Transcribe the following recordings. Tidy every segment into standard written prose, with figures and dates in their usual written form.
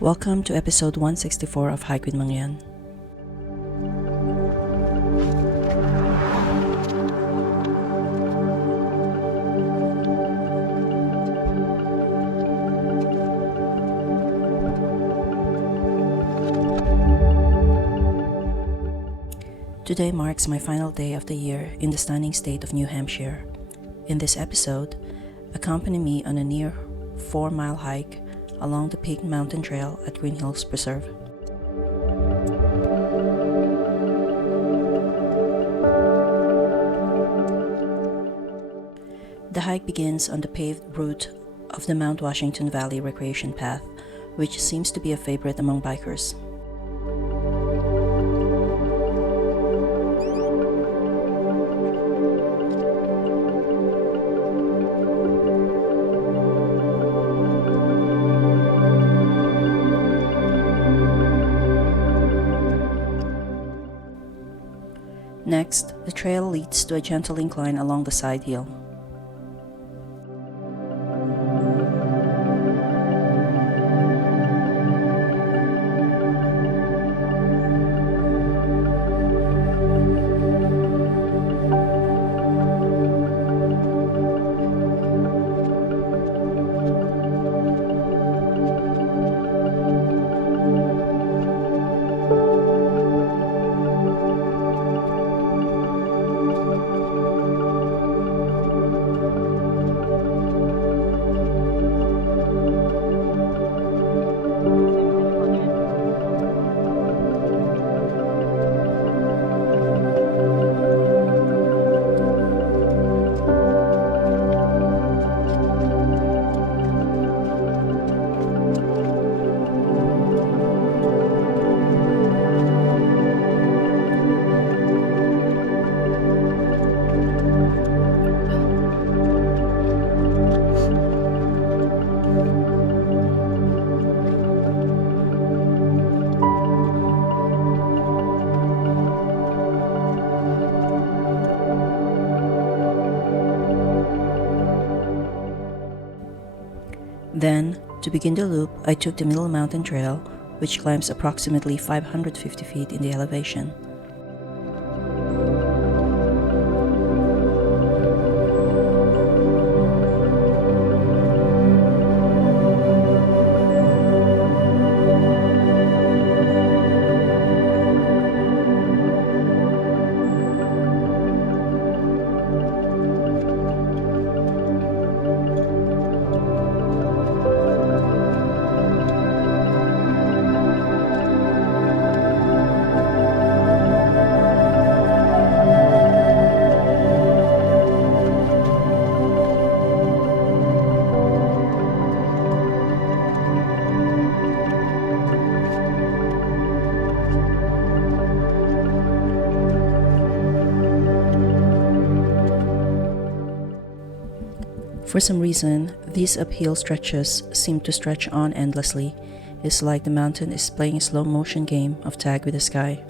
Welcome to episode 164 of Hike with Mangyan. Today marks my final day of the year in the stunning state of New Hampshire. In this episode, accompany me on a near 4-mile hike along the Peak Mountain Trail at Green Hills Preserve. The hike begins on the paved route of the Mount Washington Valley Recreation Path, which seems to be a favorite among bikers. Next, the trail leads to a gentle incline along the side hill. Then, to begin the loop, I took the Middle Mountain Trail, which climbs approximately 550 feet in the elevation. For some reason, these uphill stretches seem to stretch on endlessly. It's like the mountain is playing a slow-motion game of tag with the sky.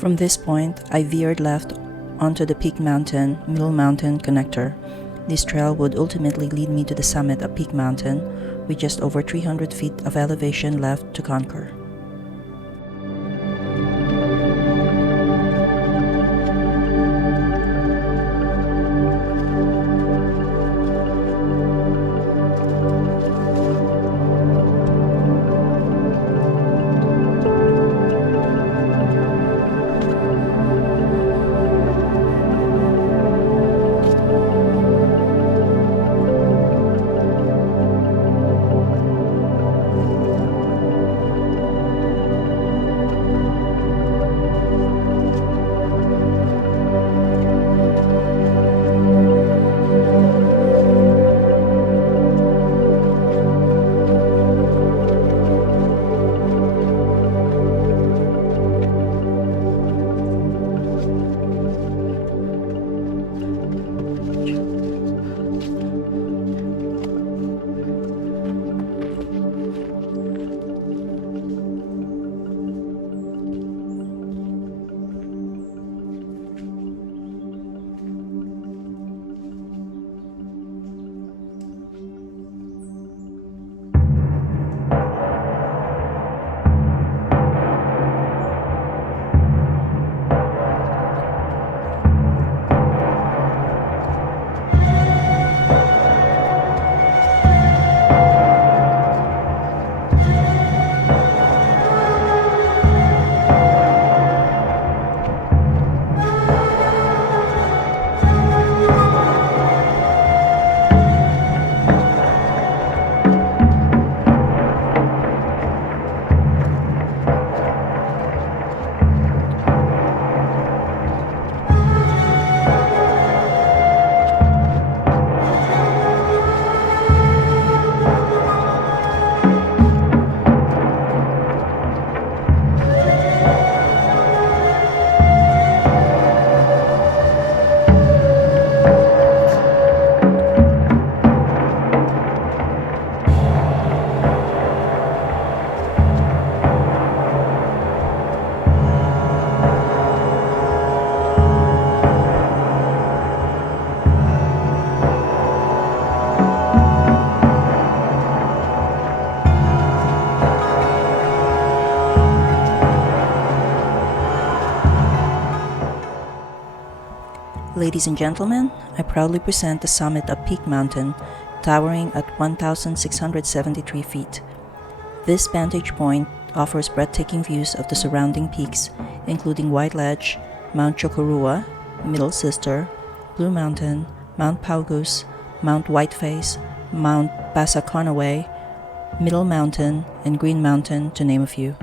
From this point, I veered left onto the Peak Mountain Middle Mountain connector. This trail would ultimately lead me to the summit of Peak Mountain, with just over 300 feet of elevation left to conquer. Ladies and gentlemen, I proudly present the summit of Peak Mountain, towering at 1,673 feet. This vantage point offers breathtaking views of the surrounding peaks, including White Ledge, Mount Chocorua, Middle Sister, Blue Mountain, Mount Paugus, Mount Whiteface, Mount North Middle Mountain, and Green Mountain, to name a few.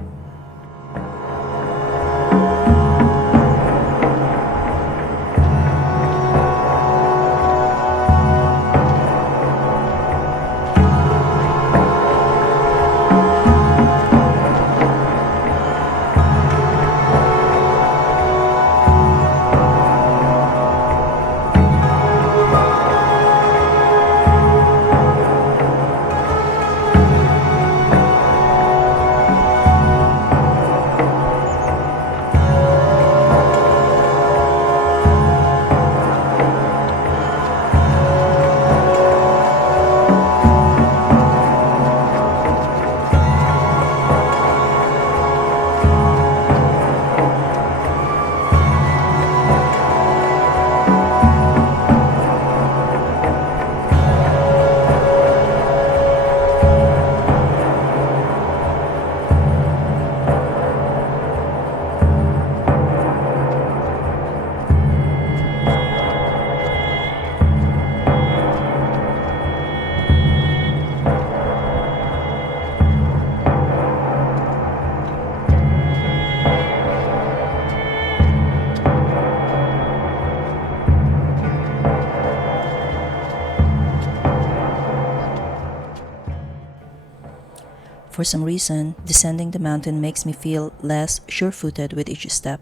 For some reason, descending the mountain makes me feel less sure-footed with each step.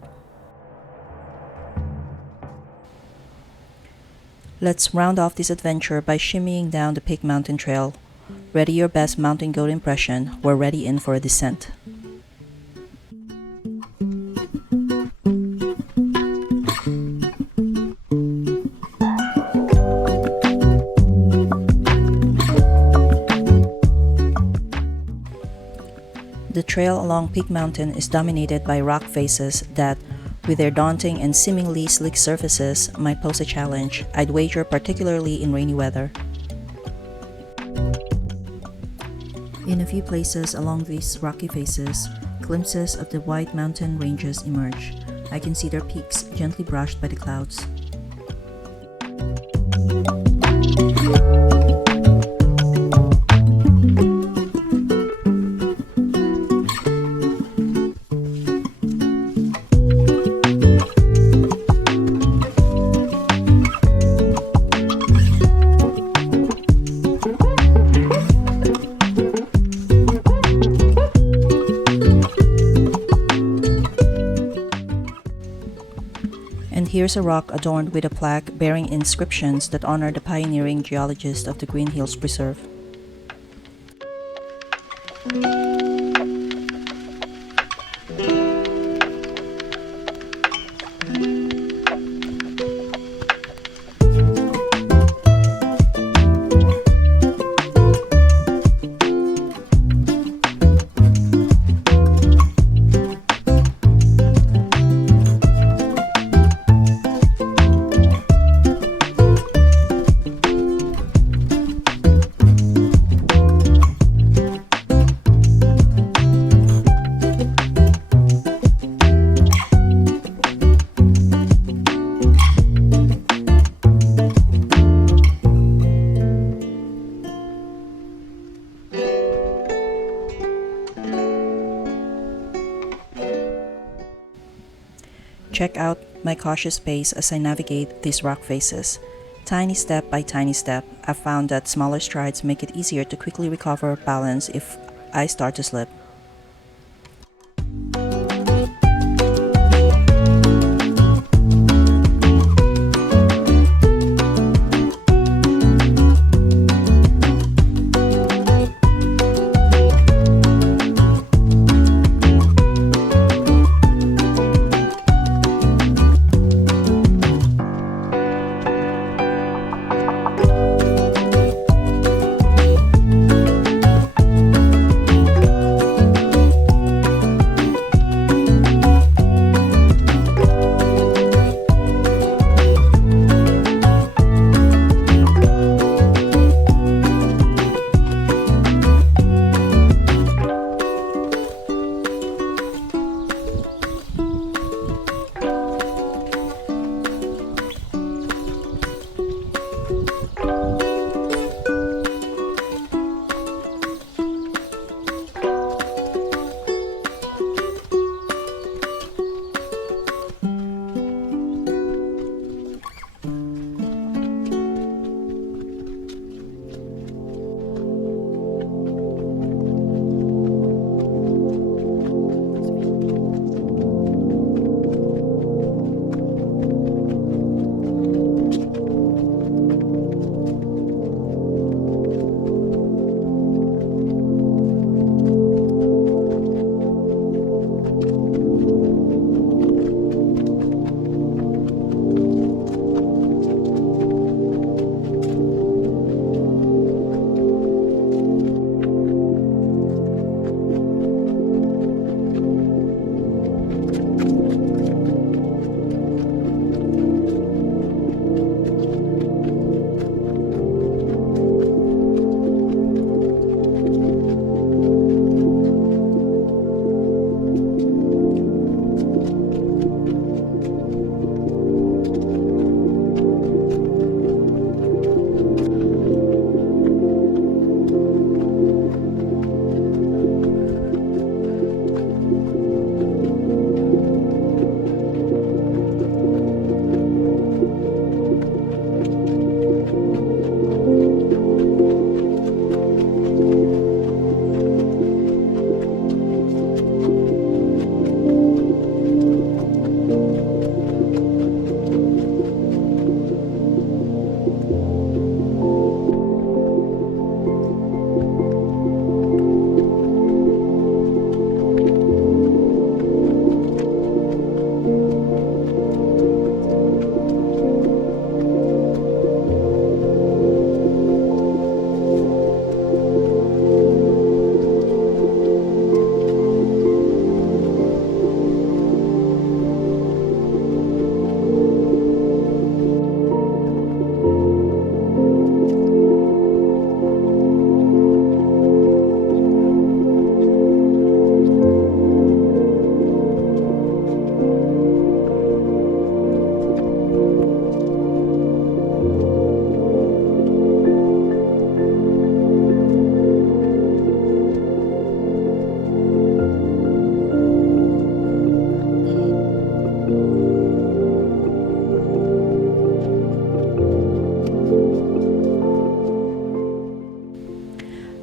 Let's round off this adventure by shimmying down the Peak Mountain Trail. Ready your best mountain goat impression, we're ready in for a descent. trail along Peak Mountain is dominated by rock faces that, with their daunting and seemingly slick surfaces, might pose a challenge, I'd wager, particularly in rainy weather. In a few places along these rocky faces, glimpses of the white mountain ranges emerge. I can see their peaks gently brushed by the clouds. And here's a rock adorned with a plaque bearing inscriptions that honor the pioneering geologist of the Green Hills Preserve. Check out my cautious pace as I navigate these rock faces. Tiny step by tiny step, I've found that smaller strides make it easier to quickly recover balance if I start to slip.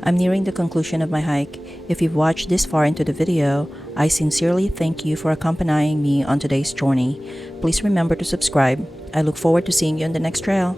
I'm nearing the conclusion of my hike. If you've watched this far into the video, I sincerely thank you for accompanying me on today's journey. Please remember to subscribe. I look forward to seeing you on the next trail.